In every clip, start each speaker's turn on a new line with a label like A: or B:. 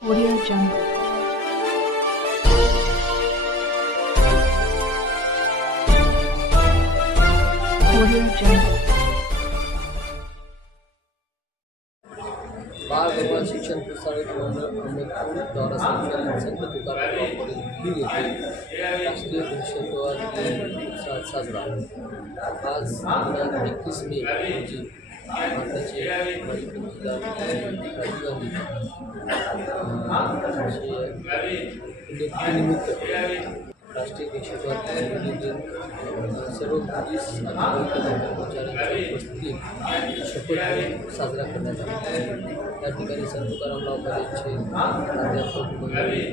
A: Audio Jungle. Audio Jungle.
B: बाल भगवान शिक्षण प्रसारक मंडळ द्वारा संचालित संत तुकाराम बीड येथे राष्ट्रीय दहशतवाद दिन उत्साहात साजरा। आज दिनांक 21 मे रोजी भारताचे माजी पंतप्रधान राजीव गांधी पुण्यतिथीनिमित्त राष्ट्रीय दहशतवाद विरोधी दिन सर्व पोलीस आणि कर्मचाऱ्यांच्या उपस्थितीत शपथ घेऊन साजरा करण्यात आला। या ठिकाणी संत तुकारामराव कॉलेजचे प्राध्यापक मंडळी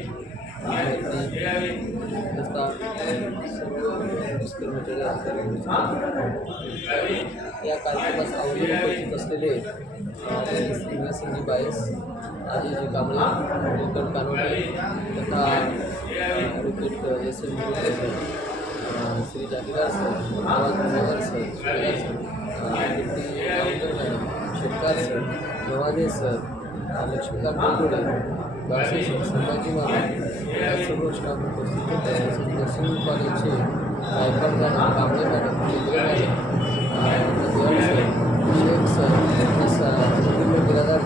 B: तथा सर्व पोलीस कर्मचारी अधिकारी या कार्यक्रमास अवलंबून उपस्थित असलेले सिंगी बायस, आजीजी कांबळे, नीलकंठ कानोटे तथा advocate S M Murude sir, Shri Jagirdar sir, Nawaz Muzaffar sir, Suregar sir, Kirti Gaonkar madam, Shetkar sir, Nawaje sir, Laxmikant Gogode, Balse sir, Sambhaji Maharaj या सर्व स्टाफ उपस्थित होते। तसेच नर्सिंग कॉलेजचे Gaikwad madam, Kamble madam, Kendre madam, Diwali sir, Shaikh sir, पूर्ण बिरादार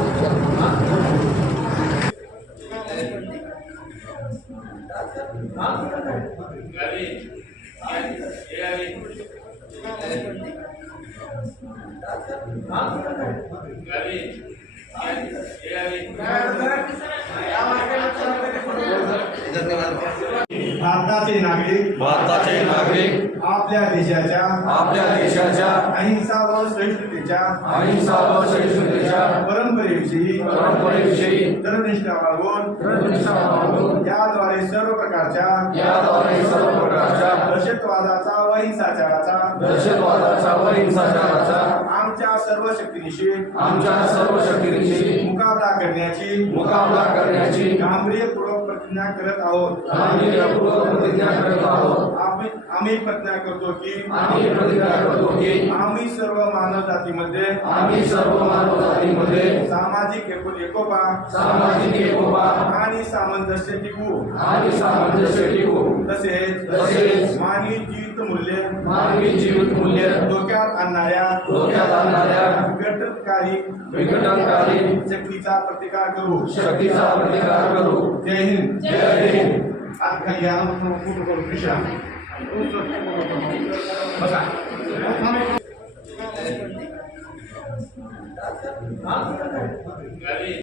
C: भारताचे नागरिक आपल्या देशाच्या अहिंसा व सहिष्णुतेच्या परंपरेविषयी दृढनिष्ठा बाळगून याद्वारे सर्व प्रकारच्या दहशतवादाचा व हिंसाचाराचा आमच्या सर्व शक्तीनिशी मुकाबला करण्याची गांभीर्यपूर्वक प्रतिज्ञा करत आहोत। आम्ही प्रतिज्ञा करतो की आम्ही सर्व मानव जातीमध्ये सामाजिक एकोपा आणि सामंजस्य टिकवू तसेच मानवी जीवित मूल्य धोक्यात आणणाऱ्या विघटनकारी शक्तीचा प्रतिकार करू। जय हिंद। बसा।